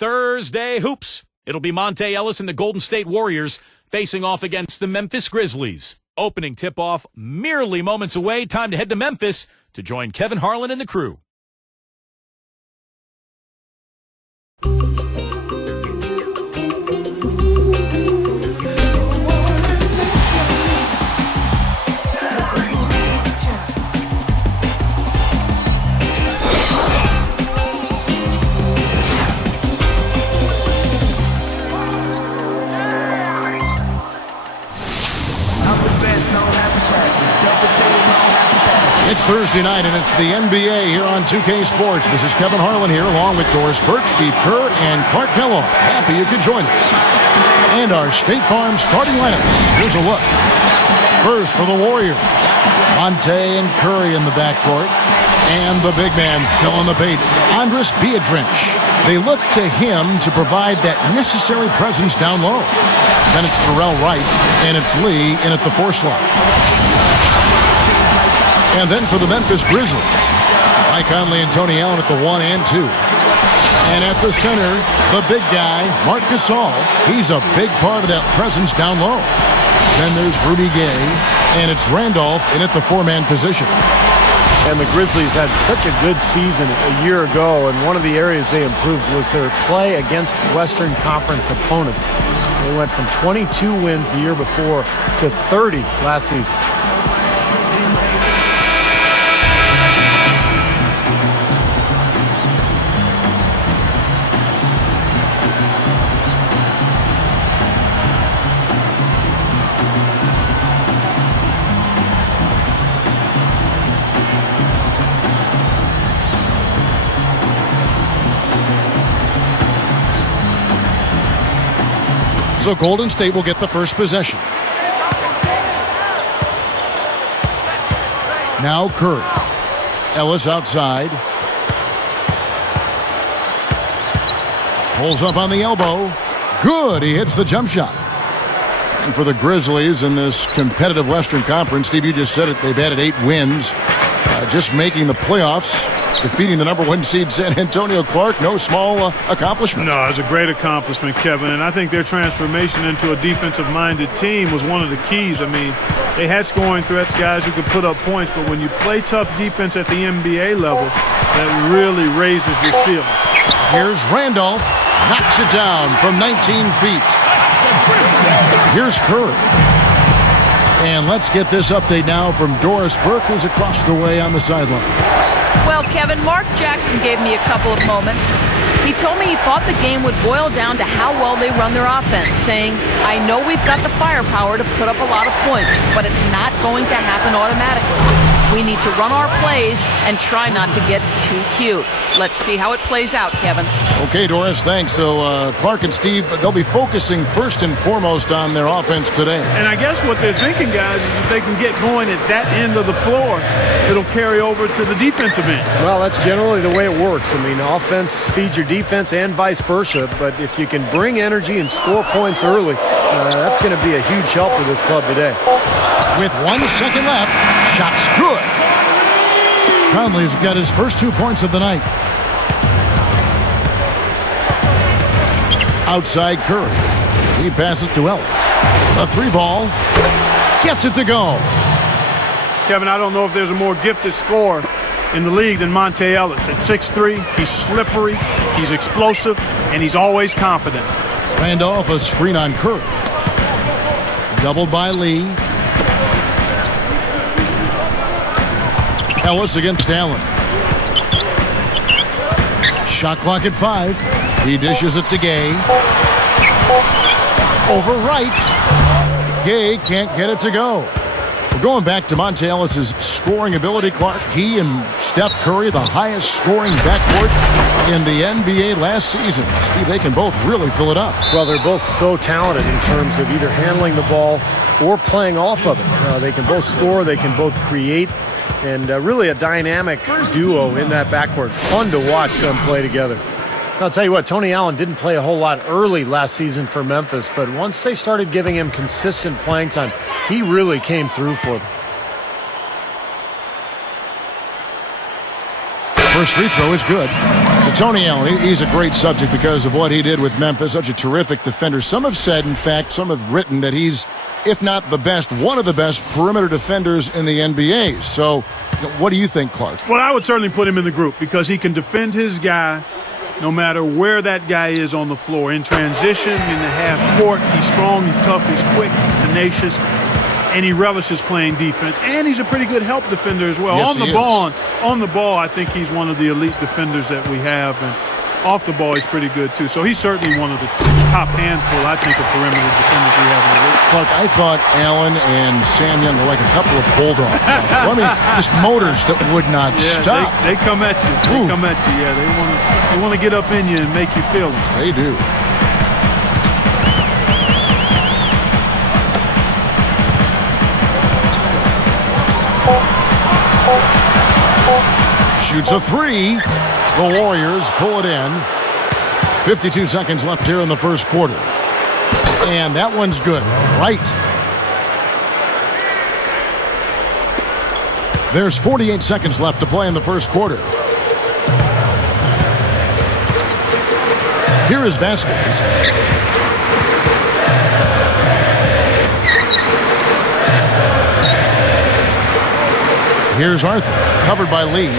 Thursday hoops. It'll be Monte Ellis and the Golden State Warriors facing off against the Memphis Grizzlies. Opening tip-off merely moments away. Time to head to Memphis to join Kevin Harlan and the crew. It's Thursday night, and it's the NBA here on 2K Sports. This is Kevin Harlan here, along with Doris Burke, Steve Kerr, and Clark Kellogg. Happy you could join us. And our State Farm starting lineups. Here's a look. First for the Warriors, Monte and Curry in the backcourt. And the big man filling the paint, Andris Biedrins. They look to him to provide that necessary presence down low. Then it's Pharrell Wright, and it's Lee in at the 4 slot. And then for the Memphis Grizzlies, Mike Conley and Tony Allen at the 1 and 2. And at the center, the big guy, Marc Gasol. He's a big part of that presence down low. Then there's Rudy Gay, and it's Randolph in at the 4-man position. And the Grizzlies had such a good season a year ago, and one of the areas they improved was their play against Western Conference opponents. They went from 22 wins the year before to 30 last season. So Golden State will get the first possession. Now Curry. Ellis outside. Pulls up on the elbow. Good. He hits the jump shot. And for the Grizzlies in this competitive Western Conference, Steve, you just said it, they've added 8 wins. Just making the playoffs, defeating the #1 seed San Antonio. Clark, no small accomplishment. No, it's a great accomplishment, Kevin, and I think their transformation into a defensive-minded team was one of the keys. I mean, they had scoring threats, guys who could put up points, but when you play tough defense at the NBA level, that really raises your ceiling. Here's Randolph, knocks it down from 19 feet. Here's Curry. And let's get this update now from Doris Burke, who's across the way on the sideline. Well, Kevin, Mark Jackson gave me a couple of moments. He told me he thought the game would boil down to how well they run their offense, saying, I know we've got the firepower to put up a lot of points, but it's not going to happen automatically. We need to run our plays and try not to get too cute. Let's see how it plays out, Kevin. Okay, Doris, thanks. So Clark and Steve, they'll be focusing first and foremost on their offense today. And I guess what they're thinking, guys, is if they can get going at that end of the floor, it'll carry over to the defensive end. Well, that's generally the way it works. I mean, offense feeds your defense and vice versa, but if you can bring energy and score points early, that's going to be a huge help for this club today. With 1 second left, shot's good. Conley's got his first 2 points of the night. Outside Curry. He passes to Ellis. A 3-ball. Gets it to go. Kevin, I don't know if there's a more gifted scorer in the league than Monte Ellis. At 6'3", he's slippery, he's explosive, and he's always confident. Randolph, a screen on Curry. Doubled by Lee. Ellis against Allen. Shot clock at 5. He dishes it to Gay. Over Wright. Gay can't get it to go. We're going back to Monte Ellis' scoring ability, Clark. He and Steph Curry, the highest scoring backcourt in the NBA last season. Steve, they can both really fill it up. Well, they're both so talented in terms of either handling the ball or playing off of it. They can both score, they can both create, and really a dynamic duo in that backcourt. Fun to watch them play together. I'll tell you what, Tony Allen didn't play a whole lot early last season for Memphis, but once they started giving him consistent playing time, he really came through for them. First free throw is good. So So Tony Allen, he's a great subject because of what he did with Memphis. Such a terrific defender. Some have said, in fact, some have written that he's, if not the best, one of the best perimeter defenders in the NBA. So what do you think, Clark? Well, I would certainly put him in the group because he can defend his guy no matter where that guy is on the floor. In transition, in the half court, he's strong, he's tough, he's quick, he's tenacious, and he relishes playing defense. And he's a pretty good help defender as well. Yes, On the ball, I think he's one of the elite defenders that we have. And off the ball, he's pretty good, too. So he's certainly one of the top handful, I think, of perimeter defenders we have in the league. Clark, I thought Allen and Sam Young were like a couple of bulldogs. I mean, just motors that would not stop. They come at you. They come at you. Yeah, they want to get up in you and make you feel it. They do. Shoots a three. The Warriors pull it in. 52 seconds left here in the first quarter. And that one's good. Right. There's 48 seconds left to play in the first quarter. Here is Vasquez. Here's Arthur, covered by Lee.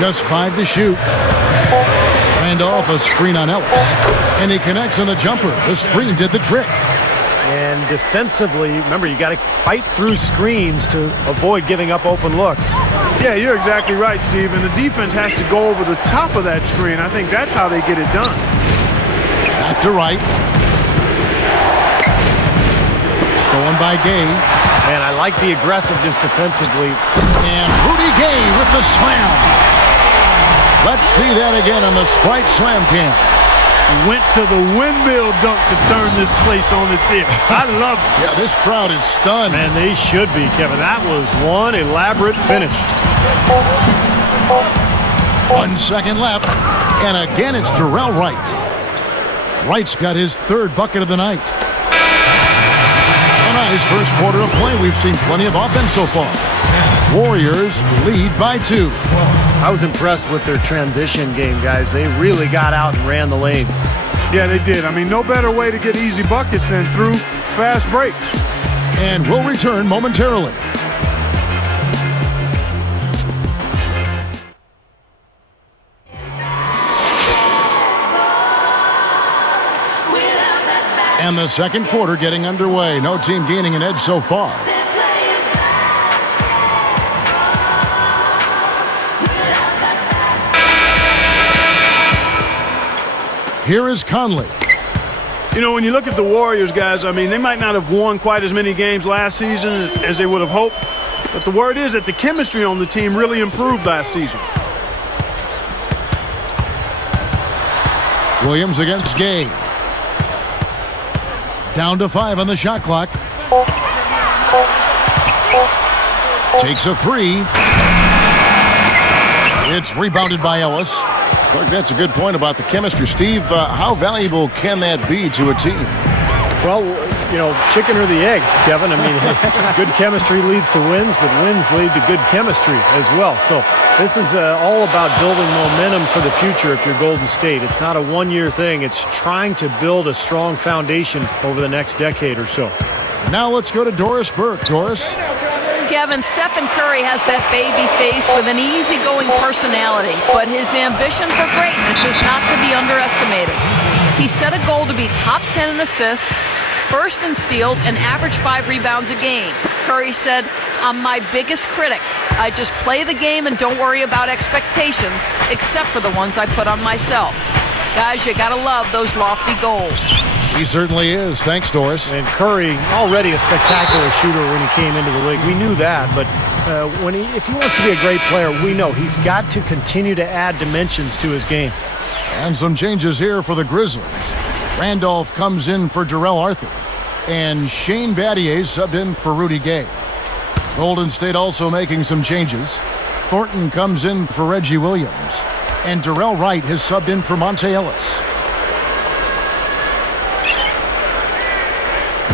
Just 5 to shoot. Randolph, a screen on Ellis. And he connects on the jumper. The screen did the trick. And defensively, remember, you got to fight through screens to avoid giving up open looks. Yeah, you're exactly right, Steve. And the defense has to go over the top of that screen. I think that's how they get it done. Back to right. Stolen by Gay. Man, I like the aggressiveness defensively. And Rudy Gay with the slam. Let's see that again on the Sprite Slam Cam. Went to the windmill dunk to turn this place on its ear. I love it. Yeah, this crowd is stunned. Man, they should be, Kevin. That was one elaborate finish. 1 second left. And again, it's Darrell Wright. Wright's got his 3rd bucket of the night. A nice first quarter of play. We've seen plenty of offense so far. Warriors lead by 2. I was impressed with their transition game, guys. They really got out and ran the lanes. Yeah, they did. I mean, no better way to get easy buckets than through fast breaks. And we'll return momentarily. And the second quarter getting underway. No team gaining an edge so far. Here is Conley. You know, when you look at the Warriors, guys, I mean, they might not have won quite as many games last season as they would have hoped. But the word is that the chemistry on the team really improved last season. Williams against Gay. Down to 5 on the shot clock. Takes a 3. It's rebounded by Ellis. Clark, that's a good point about the chemistry. Steve, how valuable can that be to a team? Well, you know, chicken or the egg, Kevin. I mean, good chemistry leads to wins, but wins lead to good chemistry as well. So this is all about building momentum for the future if you're Golden State. It's not a one-year thing. It's trying to build a strong foundation over the next decade or so. Now let's go to Doris Burke. Doris? Kevin, Stephen Curry has that baby face with an easygoing personality, but his ambition for greatness is not to be underestimated. He set a goal to be top 10 in assists, first in steals, and average 5 rebounds a game. Curry said, "I'm my biggest critic. I just play the game and don't worry about expectations, except for the ones I put on myself." Guys, you gotta love those lofty goals. He certainly is. Thanks, Doris. And Curry, already a spectacular shooter when he came into the league. We knew that, but if he wants to be a great player, we know he's got to continue to add dimensions to his game. And some changes here for the Grizzlies. Randolph comes in for Darrell Arthur. And Shane Battier subbed in for Rudy Gay. Golden State also making some changes. Thornton comes in for Reggie Williams. And Darrell Wright has subbed in for Monte Ellis.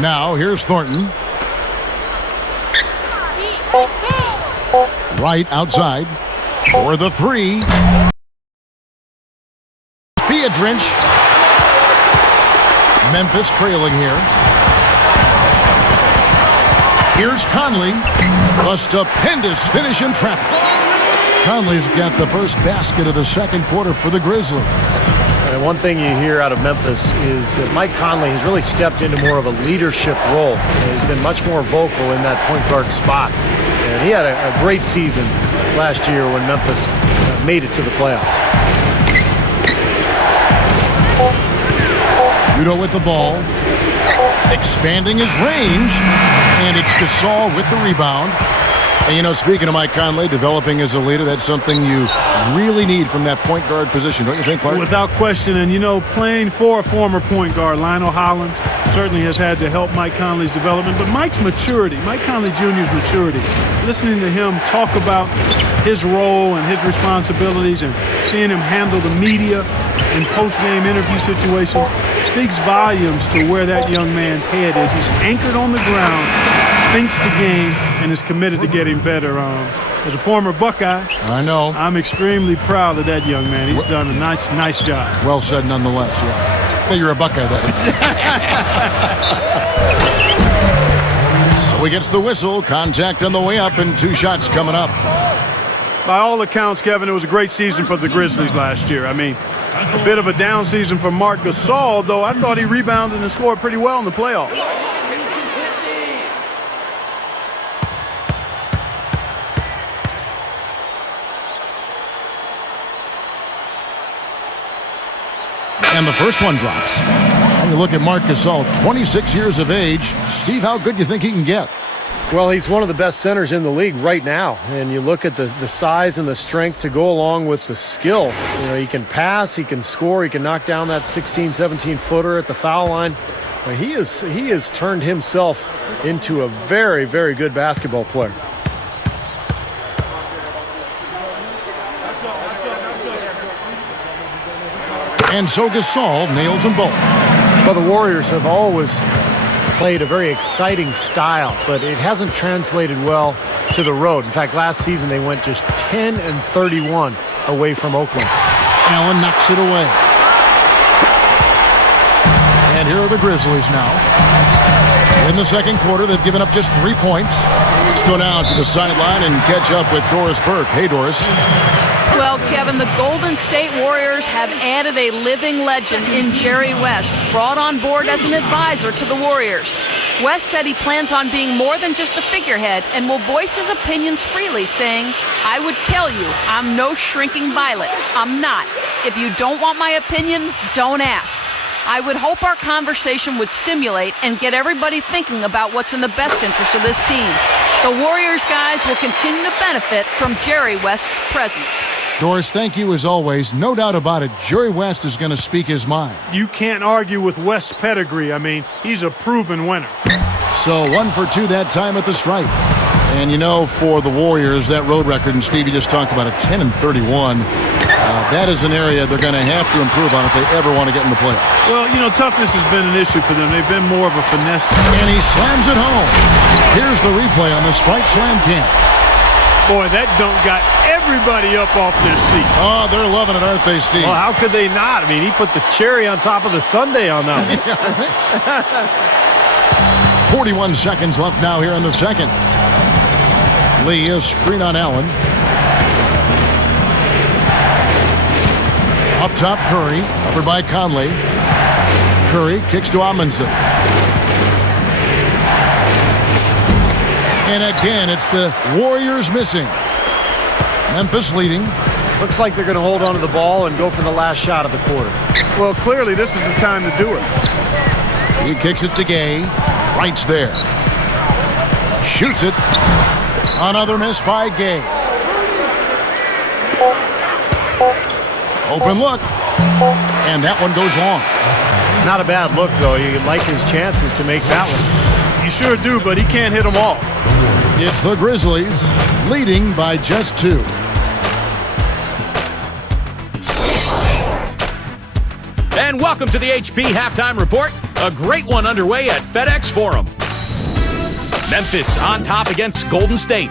Now, here's Thornton. Wright outside for the 3. Aldridge. Memphis trailing here. Here's Conley. A stupendous finish in traffic. Conley's got the first basket of the second quarter for the Grizzlies. And one thing you hear out of Memphis is that Mike Conley has really stepped into more of a leadership role. He's been much more vocal in that point guard spot. And he had a great season last year when Memphis made it to the playoffs. Udo with the ball. Expanding his range. And it's Gasol with the rebound. And, you know, speaking of Mike Conley, developing as a leader, that's something you really need from that point guard position, don't you think, Clark? Without question. And, you know, playing for a former point guard, Lionel Holland, certainly has had to help Mike Conley's development. But Mike's maturity, Mike Conley Jr.'s maturity, listening to him talk about his role and his responsibilities and seeing him handle the media in post-game interview situations speaks volumes to where that young man's head is. He's anchored on the ground, thinks the game, and is committed to getting better. As a former Buckeye, I know. I'm extremely proud of that young man. He's done a nice job. Well said nonetheless, yeah. Well, you're a Buckeye, that is. So he gets the whistle. Contact on the way up and 2 shots coming up. By all accounts, Kevin, it was a great season for the Grizzlies last year. I mean, a bit of a down season for Marc Gasol, though I thought he rebounded and scored pretty well in the playoffs. And the first one drops. And you look at Marc Gasol, 26 years of age. Steve, how good do you think he can get? Well, he's one of the best centers in the league right now. And you look at the size and the strength to go along with the skill. You know, he can pass, he can score, he can knock down that 16, 17-footer at the foul line. He has turned himself into a very, very good basketball player. And so Gasol nails them both. Well, the Warriors have always played a very exciting style, but it hasn't translated well to the road. In fact, last season they went just 10-31 away from Oakland. Allen knocks it away. And here are the Grizzlies now. In the second quarter, they've given up just 3 points. Let's go now to the sideline and catch up with Doris Burke. Hey, Doris. Well, Kevin, the Golden State Warriors have added a living legend in Jerry West, brought on board as an advisor to the Warriors. West said he plans on being more than just a figurehead and will voice his opinions freely, saying, "I would tell you, I'm no shrinking violet. I'm not. If you don't want my opinion, don't ask. I would hope our conversation would stimulate and get everybody thinking about what's in the best interest of this team. The Warriors guys will continue to benefit from Jerry West's presence." Doris, thank you as always. No doubt about it, Jerry West is going to speak his mind. You can't argue with West's pedigree. I mean, he's a proven winner. So 1 for 2 that time at the stripe. And you know, for the Warriors, that road record, and Stevie just talked about it, 10-31. That is an area they're going to have to improve on if they ever want to get in the playoffs. Well, you know, toughness has been an issue for them. They've been more of a finesse team. And he slams it home. Here's the replay on the Spike Slam Cam. Boy, that dunk got everybody up off their seat. Oh, they're loving it, aren't they, Steve? Well, how could they not? I mean, he put the cherry on top of the sundae on that one. 41 seconds left now here in the second. Lee, a screen on Allen. Up top, Curry. Covered by Conley. Curry kicks to Amundsen. And again, it's the Warriors missing. Memphis leading. Looks like they're going to hold on to the ball and go for the last shot of the quarter. Well, clearly this is the time to do it. He kicks it to Gay. Right's there. Shoots it. Another miss by Gay. Open look. And that one goes long. Not a bad look, though. You like his chances to make that one. You sure do, but he can't hit them all. It's the Grizzlies leading by just 2. And welcome to the HP Halftime Report. A great one underway at FedEx Forum. Memphis on top against Golden State.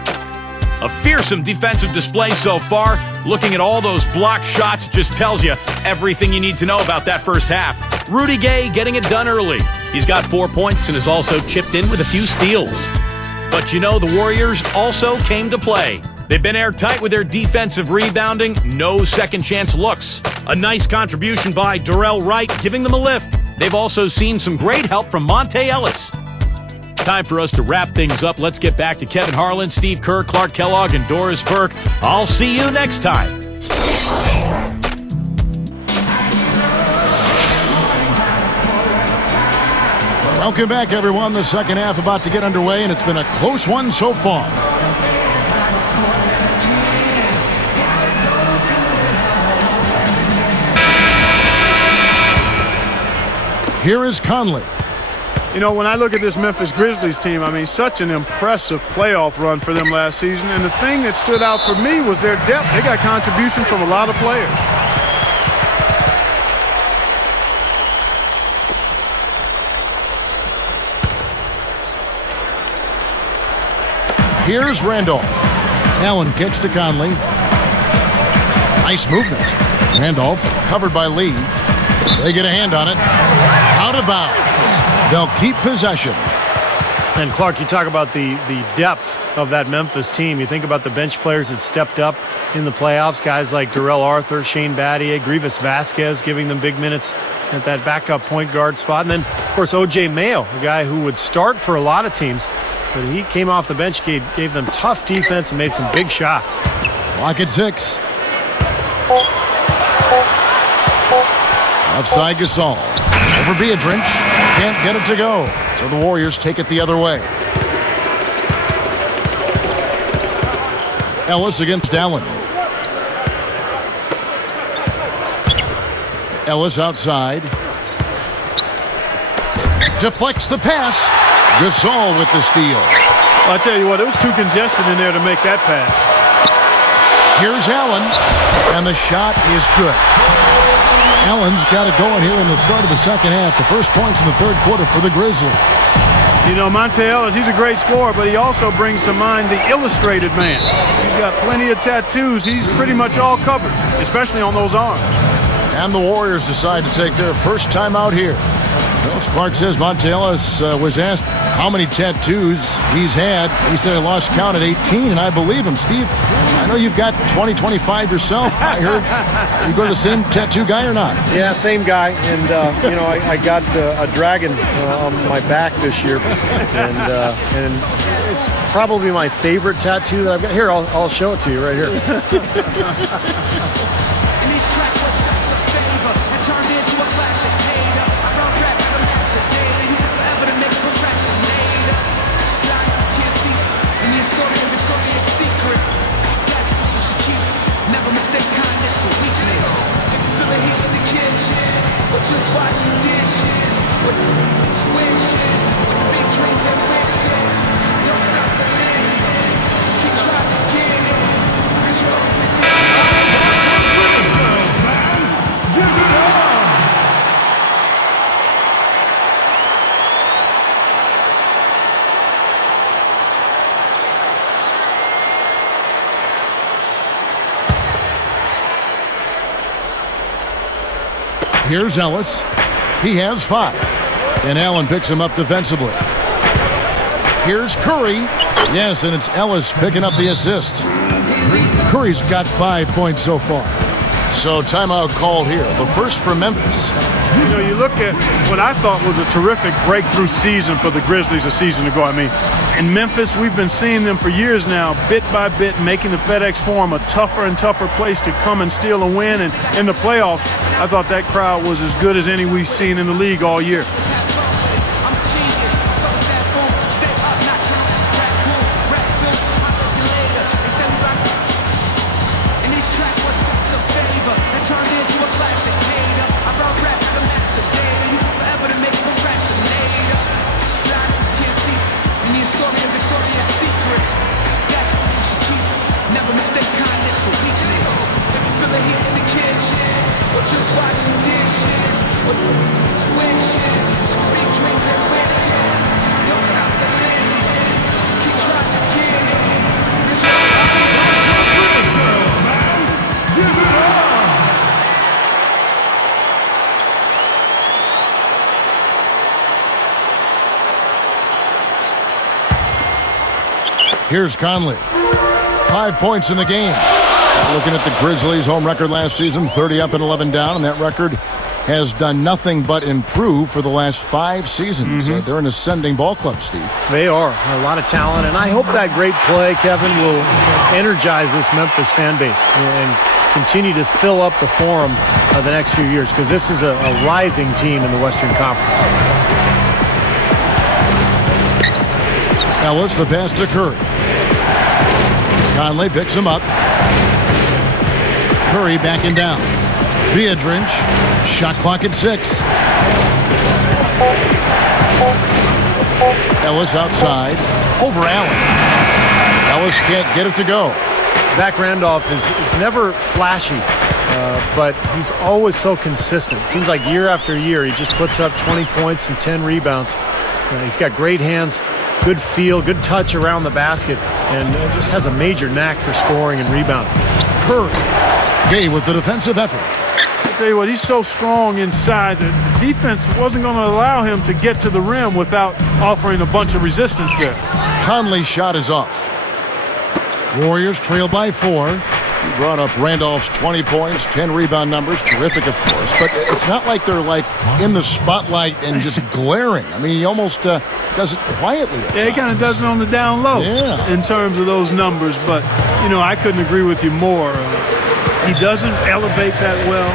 A fearsome defensive display so far. Looking at all those blocked shots just tells you everything you need to know about that first half. Rudy Gay getting it done early. He's got 4 points and has also chipped in with a few steals. But you know, the Warriors also came to play. They've been airtight with their defensive rebounding, no second chance looks. A nice contribution by Darrell Wright giving them a lift. They've also seen some great help from Monte Ellis. Time for us to wrap things up. Let's get back to Kevin Harlan, Steve Kerr, Clark Kellogg, and Doris Burke. I'll see you next time. Welcome back, everyone. The second half about to get underway, and it's been a close one so far. Here is Conley. You know, when I look at this Memphis Grizzlies team, I mean, such an impressive playoff run for them last season. And the thing that stood out for me was their depth. They got contributions from a lot of players. Here's Randolph. Allen kicks to Conley. Nice movement. Randolph covered by Lee. They get a hand on it. Out of bounds. They'll keep possession. And Clark, you talk about the depth of that Memphis team. You think about the bench players that stepped up in the playoffs, guys like Darrell Arthur, Shane Battier, Grievous Vasquez giving them big minutes at that backup point guard spot. And then, of course, O.J. Mayo, the guy who would start for a lot of teams, but he came off the bench, gave them tough defense and made some big shots. Clock at 6. Offside Gasol. Over Beatrice. Can't get it to go. So the Warriors take it the other way. Ellis against Allen. Ellis outside. Deflects the pass. Gasol with the steal. Well, I tell you what, it was too congested in there to make that pass. Here's Allen. And the shot is good. Allen's got it going here in the start of the second half. The first points in the third quarter for the Grizzlies. You know, Monte Ellis, he's a great scorer, but he also brings to mind the illustrated man. He's got plenty of tattoos. He's pretty much all covered, especially on those arms. And the Warriors decide to take their first time out here. Well, as Clark says, Monte Ellis was asked how many tattoos he's had. He said, I lost count at 18, and I believe him. Steve, I know you've got 20, 25 yourself. I heard you go to the same tattoo guy or not? Yeah, same guy. And, you know, I got a dragon on my back this year. And it's probably my favorite tattoo that I've got. Here, I'll show it to you right here. Just washing dishes with tuition, with the big dreams and wishes. Don't stop to listen, just keep trying to get it, 'cause you're all with it. Give it up! Here's Ellis. He has 5. And Allen picks him up defensively. Here's Curry. Yes, and it's Ellis picking up the assist. Curry's got 5 points so far. So timeout called here. The first for Memphis. You know, you look at what I thought was a terrific breakthrough season for the Grizzlies a season ago. I mean, in Memphis, we've been seeing them for years now, bit by bit, making the FedEx Forum a tougher and tougher place to come and steal a win. And in the playoffs, I thought that crowd was as good as any we've seen in the league all year. Just washing dishes with tuition, with the big dreams and wishes. Don't stop to listen, just keep trying to get it, 'cause you're Here's Conley. 5 points in the game. Looking at the Grizzlies' home record last season, 30 up and 11 down, and that record has done nothing but improve for the last 5 seasons. They're an ascending ball club, Steve. They are. A lot of talent, and I hope that great play, Kevin, will energize this Memphis fan base and continue to fill up the Forum the next few years, because this is a rising team in the Western Conference. Ellis, the pass to Curry. Conley picks him up. Curry backing down. Biedrins, shot clock at 6. Ellis outside, over Allen. Ellis can't get it to go. Zach Randolph is never flashy, but he's always so consistent. Seems like year after year he just puts up 20 points and 10 rebounds. He's got great hands, good feel, good touch around the basket, and just has a major knack for scoring and rebounding. Curry, Gay with the defensive effort. I tell you what, he's so strong inside that the defense wasn't going to allow him to get to the rim without offering a bunch of resistance there. Conley's shot is off. Warriors trail by 4. He brought up Randolph's 20 points, 10 rebound numbers. Terrific, of course. But it's not like they're like in the spotlight and just glaring. I mean, he almost does it quietly. Yeah, he kind of does it on the down low in terms of those numbers. But, you know, I couldn't agree with you more. He doesn't elevate that well.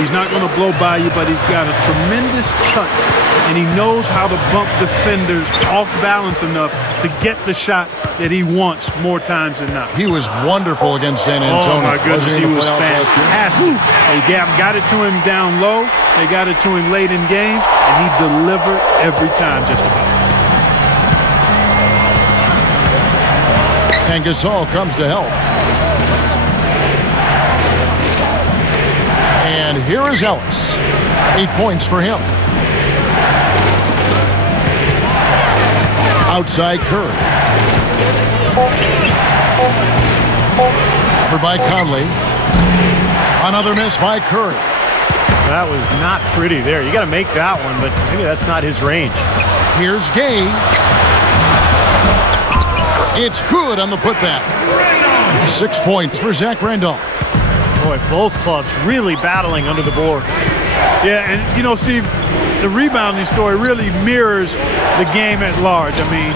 He's not going to blow by you, but he's got a tremendous touch, and he knows how to bump defenders off balance enough to get the shot that he wants more times than not. He was wonderful against San Antonio. Oh, my goodness, he was fantastic. They got it to him down low. They got it to him late in game, and he delivered every time just about. And Gasol comes to help. And here is Ellis. 8 points for him. Outside Curry. Over by Conley. Another miss by Curry. That was not pretty there. You got to make that one, but maybe that's not his range. Here's Gay. It's good on the putback. 6 points for Zach Randolph. Boy, both clubs really battling under the boards. Yeah, and, you know, Steve, the rebounding story really mirrors the game at large. I mean,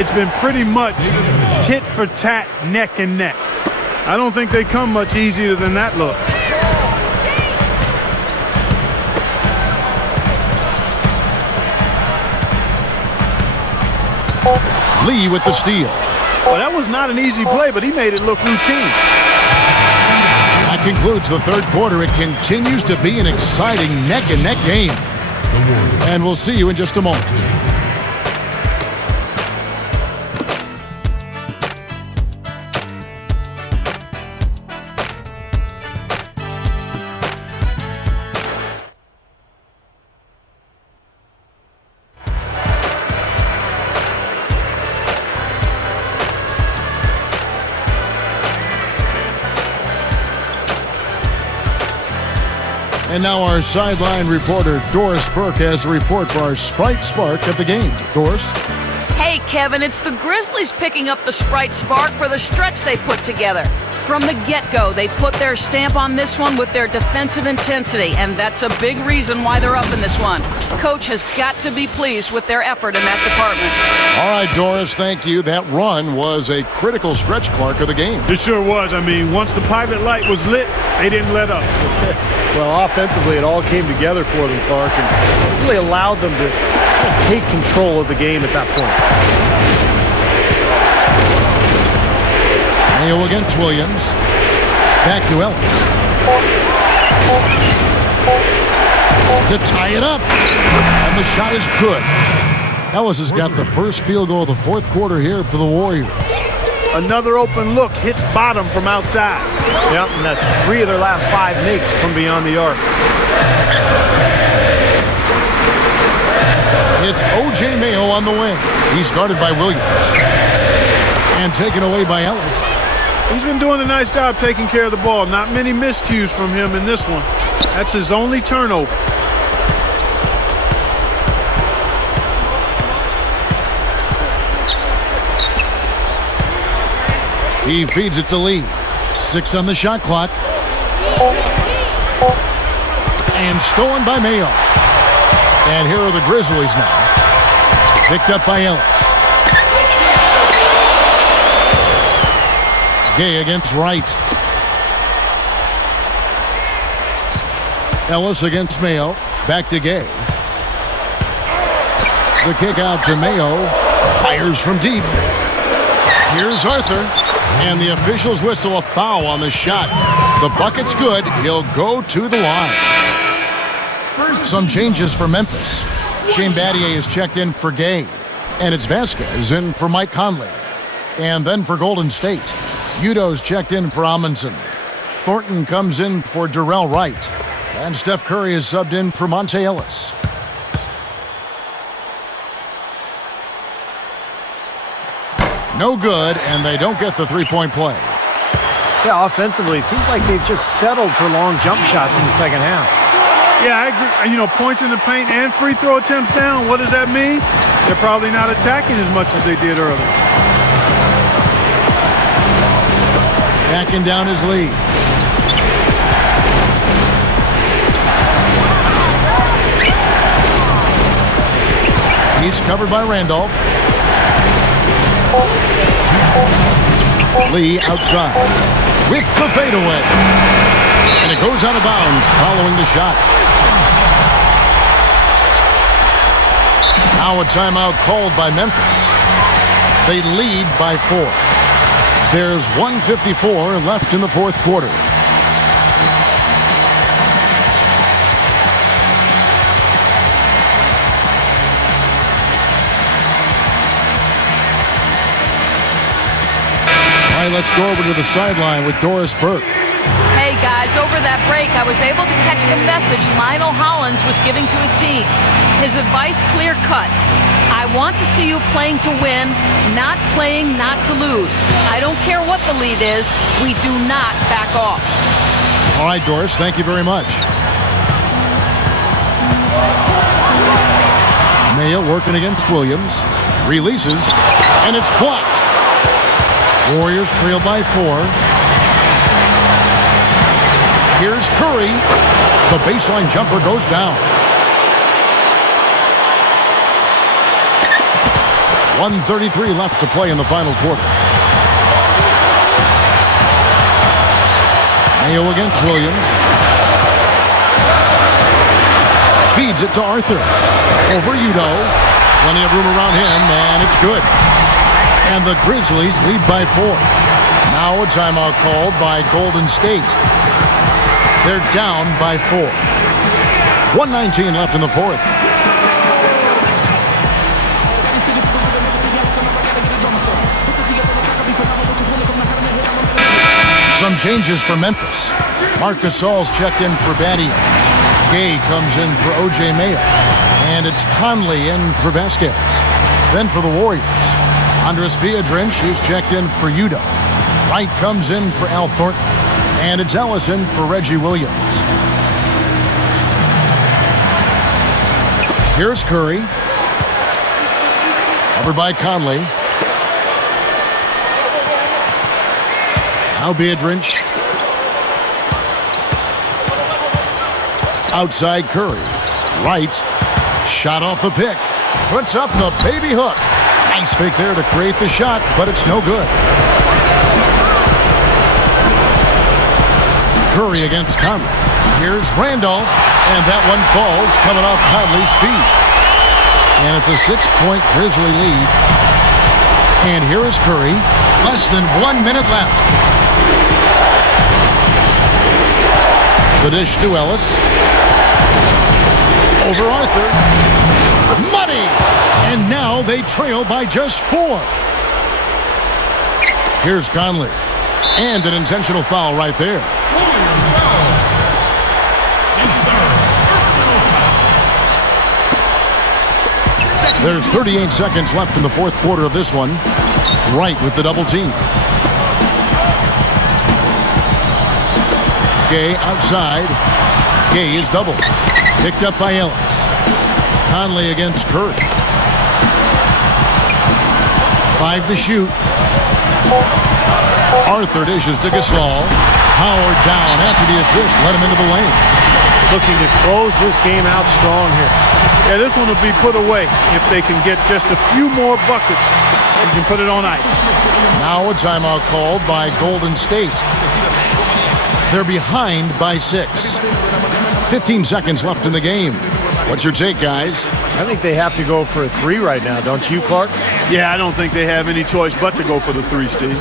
it's been pretty much tit for tat, neck and neck. I don't think they come much easier than that look. Lee with the steal. Well, that was not an easy play, but he made it look routine. That concludes the third quarter. It continues to be an exciting neck-and-neck game. And we'll see you in just a moment. And now our sideline reporter, Doris Burke, has a report for our Sprite Spark of the game. Doris? Hey, Kevin, it's the Grizzlies picking up the Sprite Spark for the stretch they put together. From the get-go, they put their stamp on this one with their defensive intensity, and that's a big reason why they're up in this one. Coach has got to be pleased with their effort in that department. All right, Doris, thank you. That run was a critical stretch, Clark, of the game. It sure was. I mean, once the pilot light was lit, they didn't let up. Well, offensively, it all came together for them, Clark, and really allowed them to kind of take control of the game at that point. Mayo against Williams. Back to Ellis. To tie it up. And the shot is good. Ellis has got the first field goal of the fourth quarter here for the Warriors. Another open look hits bottom from outside. Yep, and that's 3 of their last 5 makes from beyond the arc. It's O.J. Mayo on the wing. He's guarded by Williams. And taken away by Ellis. He's been doing a nice job taking care of the ball. Not many miscues from him in this one. That's his only turnover. He feeds it to Lee. 6 on the shot clock. And stolen by Mayo. And here are the Grizzlies now. Picked up by Ellis. Gay against Wright. Ellis against Mayo. Back to Gay. The kick out to Mayo. Fires from deep. Here's Arthur. And the officials whistle a foul on the shot. The bucket's good. He'll go to the line. Some changes for Memphis. Shane Battier is checked in for Gay. And it's Vasquez in for Mike Conley. And then for Golden State, Udo's checked in for Amundsen. Thornton comes in for Darrell Wright. And Steph Curry is subbed in for Monte Ellis. No good, and they don't get the three-point play. Yeah, offensively, it seems like they've just settled for long jump shots in the second half. Yeah, I agree. You know, points in the paint and free throw attempts down. What does that mean? They're probably not attacking as much as they did earlier. Backing down his lead. He's covered by Randolph. Lee outside with the fadeaway. And it goes out of bounds following the shot. Now a timeout called by Memphis. They lead by 4. There's 1:54 left in the fourth quarter. All right, let's go over to the sideline with Doris Burke. Hey, guys, over that break, I was able to catch the message Lionel Hollins was giving to his team. His advice clear-cut. I want to see you playing to win, not playing not to lose. I don't care what the lead is. We do not back off. All right, Doris, thank you very much. Mayo working against Williams. Releases, and it's blocked. Warriors trail by 4. Here's Curry. The baseline jumper goes down. 1:33 left to play in the final quarter. Mayo against Williams. Feeds it to Arthur. Over Udo. Plenty of room around him, and it's good. And the Grizzlies lead by 4. Now a timeout called by Golden State. They're down by 4. 1:19 left in the fourth. Some changes for Memphis. Marc Gasol's checked in for Battier. Gay comes in for O.J. Mayo. And it's Conley in for Vasquez. Then for the Warriors, Andres Biedrins, who's checked in for Udo. Wright comes in for Al Thornton. And it's Ellison for Reggie Williams. Here's Curry. Covered by Conley. Now Biedrins. Outside Curry. Wright. Shot off the pick. Puts up the baby hook. Nice fake there to create the shot, but it's no good. Curry against Conley. Here's Randolph, and that one falls coming off Conley's feet. And it's a 6-point Grizzly lead. And here is Curry. Less than 1 minute left. The dish to Ellis. Over Arthur. Money! And now they trail by just 4. Here's Conley. And an intentional foul right there. There's 38 seconds left in the fourth quarter of this one. Wright with the double team. Gay outside. Gay is doubled. Picked up by Ellis. Conley against Curry. 5 to shoot. Arthur dishes to Gasol. Howard down after the assist. Let him into the lane. Looking to close this game out strong here. Yeah, this one will be put away if they can get just a few more buckets. You can put it on ice. Now a timeout called by Golden State. They're behind by 6. 15 seconds left in the game. What's your take, guys? I think they have to go for a 3 right now, don't you, Clark? Yeah, I don't think they have any choice but to go for the 3, Steve.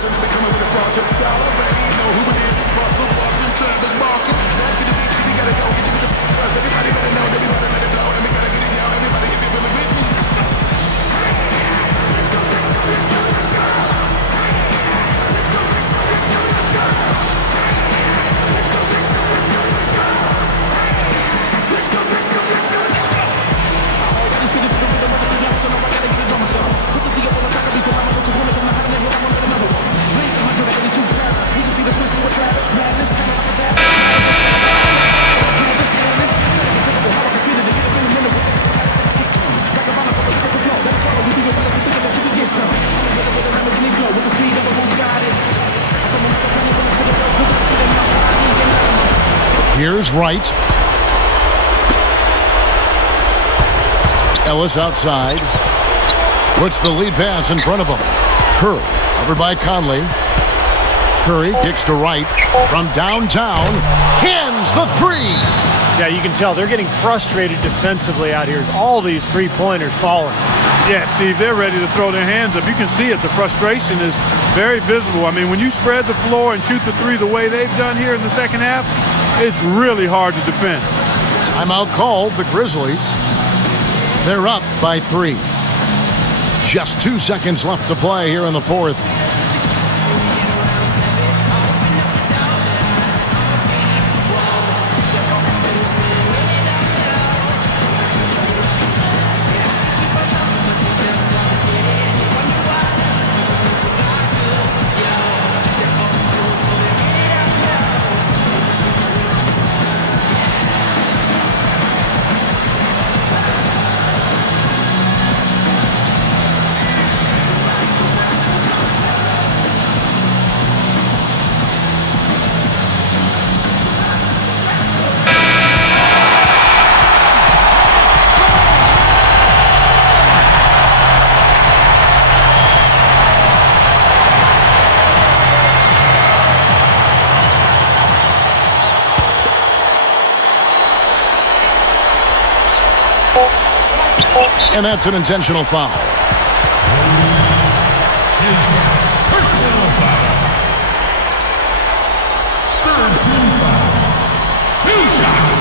Here's Wright. Ellis outside. Puts the lead pass in front of him. Curry, covered by Conley. Curry kicks to Wright from downtown. Cans the 3. Yeah, you can tell they're getting frustrated defensively out here. All these three-pointers falling. Yeah, Steve, they're ready to throw their hands up. You can see it. The frustration is very visible. I mean, when you spread the floor and shoot the 3 the way they've done here in the second half, it's really hard to defend. Timeout called the Grizzlies. They're up by 3. Just 2 seconds left to play here in the fourth. And that's an intentional foul. Personal foul. Third team foul. 2 shots.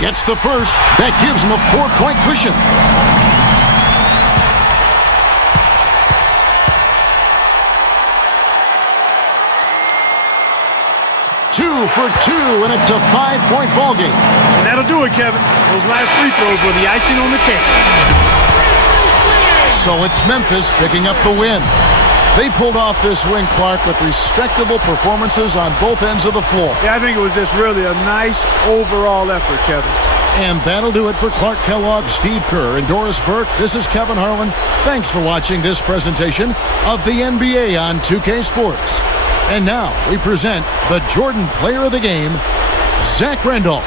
Gets the first. That gives him a 4-point cushion. Two for 2, and it's a 5-point ball game. And that'll do it, Kevin. Those last free throws were the icing on the cake. So it's Memphis picking up the win. They pulled off this win, Clark, with respectable performances on both ends of the floor. Yeah, I think it was just really a nice overall effort, Kevin. And that'll do it for Clark Kellogg, Steve Kerr, and Doris Burke. This is Kevin Harlan. Thanks for watching this presentation of the NBA on 2K Sports. And now we present the Jordan Player of the Game, Zach Randolph.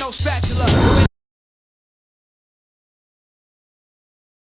No spatula.